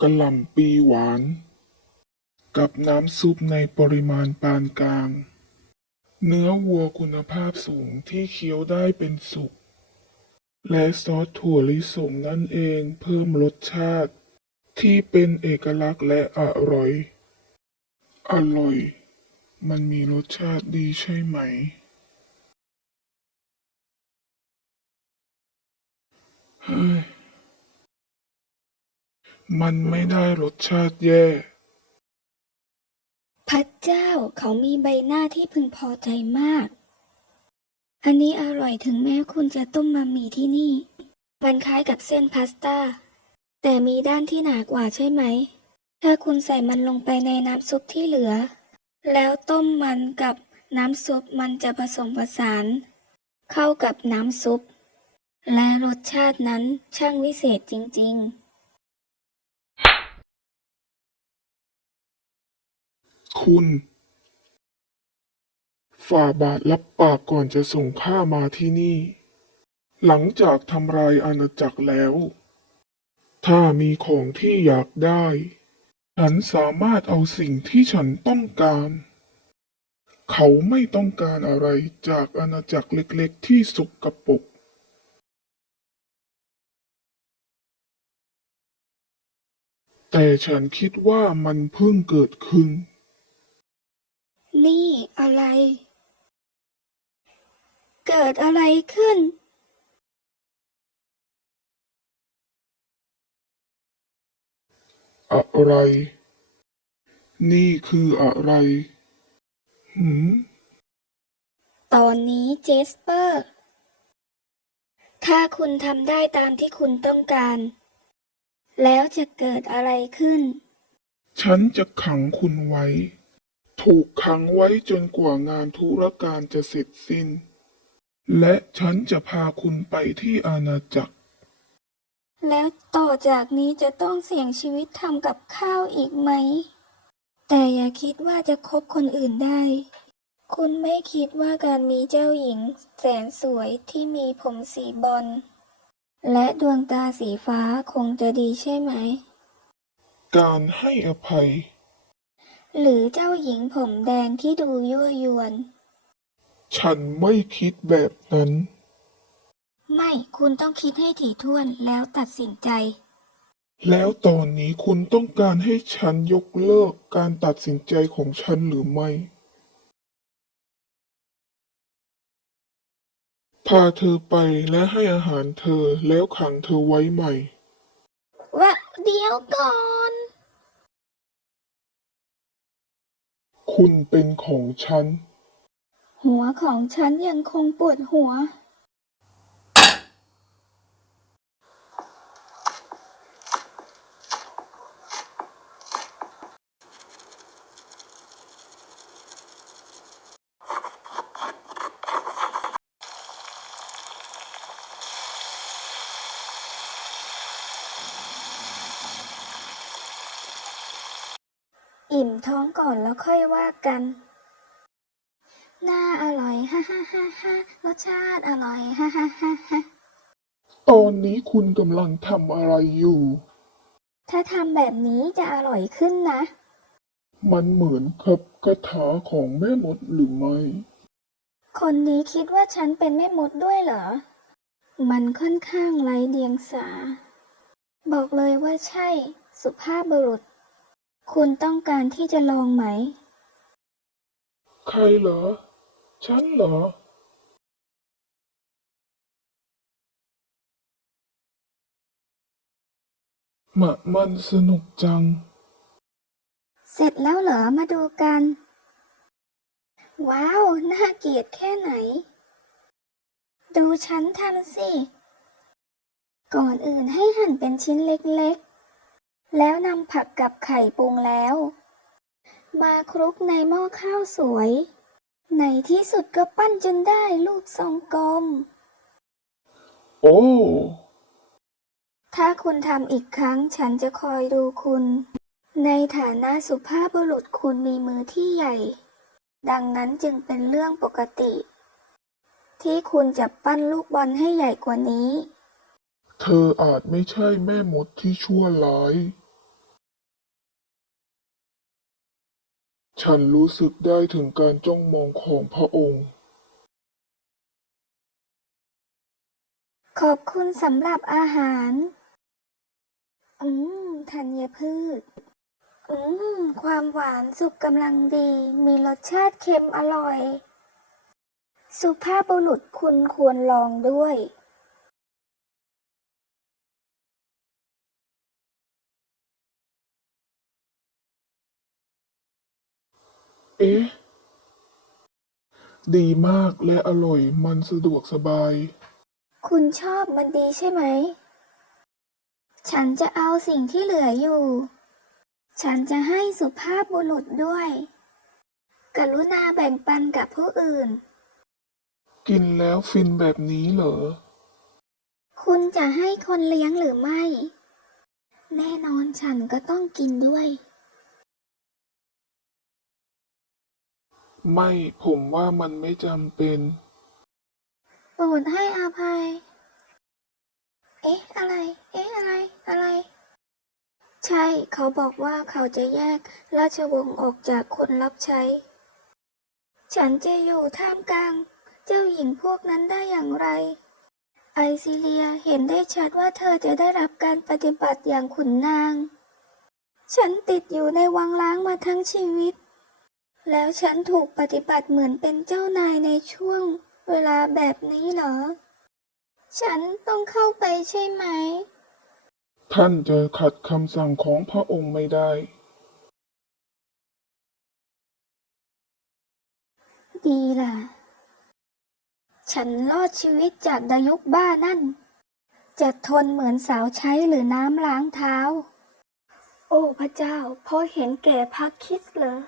กะหล่ำปีหวาน กับน้ำซุปในปริมาณปานกลาง เนื้อวัวคุณภาพสูงที่เคี้ยวได้เป็นสุก และซอสถั่วลิสงนั่นเองเพิ่มรสชาติ ที่เป็นเอกลักษณ์และอร่อย อร่อย มันมีรสชาติดีใช่ไหมเฮ้ย มันไม่ได้รสชาติแย่ พระเจ้าเขามีใบหน้าที่พึงพอใจมาก อันนี้อร่อยถึงแม้คุณจะต้มมามี่ที่นี่ มันคล้ายกับเส้นพาสต้า แต่มีด้านที่หนากว่าใช่ไหม ถ้าคุณใส่มันลงไปในน้ำซุปที่เหลือ แล้วต้มมันกับน้ำซุปมันจะผสมผสาน เข้ากับน้ำซุป และรสชาตินั้นช่างวิเศษจริง ๆ คุณฝ่าบาทรับปากก่อนจะส่งข้ามาที่นี่ หลังจากทำลายอาณาจักรแล้ว ถ้ามีของที่อยากได้ ฉันสามารถเอาสิ่งที่ฉันต้องการ เขาไม่ต้องการอะไรจากอาณาจักรเล็กๆที่สกปรกแต่ฉันคิดว่ามันเพิ่งเกิดขึ้น นี่อะไร เกิดอะไรขึ้น อะไร นี่คืออะไรหืมตอนนี้เจสเปอร์ ถ้าคุณทำได้ตามที่คุณต้องการ แล้วจะเกิดอะไรขึ้น ฉันจะขังคุณไว้ ถูกขังไว้จนกว่างานธุรการจะเสร็จสิ้น และฉันจะพาคุณไปที่อาณาจักร แล้วต่อจากนี้จะต้องเสี่ยงชีวิตทำกับข้าวอีกไหม แต่อย่าคิดว่าจะคบคนอื่นได้ คุณไม่คิดว่าการมีเจ้าหญิง แสนสวยที่มีผมสีบอลและดวงตาสีฟ้าคงจะดีใช่ไหม การให้อภัย หรือเจ้าหญิงผมแดงที่ดูยั่วยวน ฉันไม่คิดแบบนั้น ไม่คุณต้องคิดให้ถี่ถ้วนแล้วตัดสินใจ แล้วตอนนี้คุณต้องการให้ฉันยกเลิกการตัดสินใจของฉันหรือไม่ พาเธอไปและให้อาหารเธอแล้วขังเธอไว้ใหม่ ว่าเดี๋ยวก่อน คุณเป็นของฉัน หัวของฉันยังคงปวดหัว อิ่มท้องก่อนแล้วค่อยว่ากัน น่าอร่อยฮ่าฮ่าฮ่าฮ่ารสชาติอร่อยฮ่าฮ่าฮ่าฮ่าตอนนี้คุณกำลังทำอะไรอยู่ ถ้าทำแบบนี้จะอร่อยขึ้นนะ มันเหมือนกับคาถาของแม่มดหรือไม่ คนนี้คิดว่าฉันเป็นแม่มดด้วยเหรอ มันค่อนข้างไร้เดียงสา บอกเลยว่าใช่ สุภาพบุรุษ คุณต้องการที่จะลองไหม ใครเหรอ ฉันเหรอ มะมันสนุกจัง เสร็จแล้วเหรอมาดูกัน ว้าว น่าเกลียดแค่ไหน ดูฉันทำสิ ก่อนอื่นให้หั่นเป็นชิ้นเล็กๆ แล้วนำผักกับไข่ปรุงแล้ว มาคลุกในหม้อข้าวสวย ในที่สุดก็ปั้นจนได้ลูกทรงกลม โอ้ ถ้าคุณทำอีกครั้งฉันจะคอยดูคุณ ในฐานะสุภาพบุรุษคุณมีมือที่ใหญ่ ดังนั้นจึงเป็นเรื่องปกติ ที่คุณจะปั้นลูกบอลให้ใหญ่กว่านี้ เธออาจไม่ใช่แม่มดที่ชั่วร้าย ฉันรู้สึกได้ถึงการจ้องมองของพระองค์ขอบคุณสำหรับอาหาร อืมธัญพืช อืม ความหวานสุกกำลังดี มีรสชาติเค็มอร่อย สุภาพบุรุษคุณควรลองด้วย เอ๊ะ ดีมากและอร่อยมันสะดวกสบาย คุณชอบมันดีใช่ไหม ฉันจะเอาสิ่งที่เหลืออยู่ ฉันจะให้สุภาพบุรุษด้วย กรุณาแบ่งปันกับผู้อื่น กินแล้วฟินแบบนี้เหรอ คุณจะให้คนเลี้ยงหรือไม่ แน่นอนฉันก็ต้องกินด้วย ไม่ผมว่ามันไม่จำเป็น โปรดให้อภัย เอ๊ะ อะไร เอ๊ะ อะไร อะไร ใช่ เขาบอกว่าเขาจะแยกราชวงศ์ออกจากคนรับใช้ ฉันจะอยู่ท่ามกลาง เจ้าหญิงพวกนั้นได้อย่างไร ไอซิเลียเห็นได้ชัดว่าเธอจะได้รับการปฏิบัติอย่างขุนนาง ฉันติดอยู่ในวังล้างมาทั้งชีวิต แล้วฉันถูกปฏิบัติเหมือนเป็นเจ้านายในช่วงเวลาแบบนี้เหรอ ฉันต้องเข้าไปใช่ไหม ท่านจะขัดคำสั่งของพระองค์ไม่ได้ ดีล่ะ ฉันรอดชีวิตจากดายุกบ้านั่น จะทนเหมือนสาวใช้หรือน้ำล้างเท้า โอ้พระเจ้าพ่อเห็นแก่พักคิดเหรอ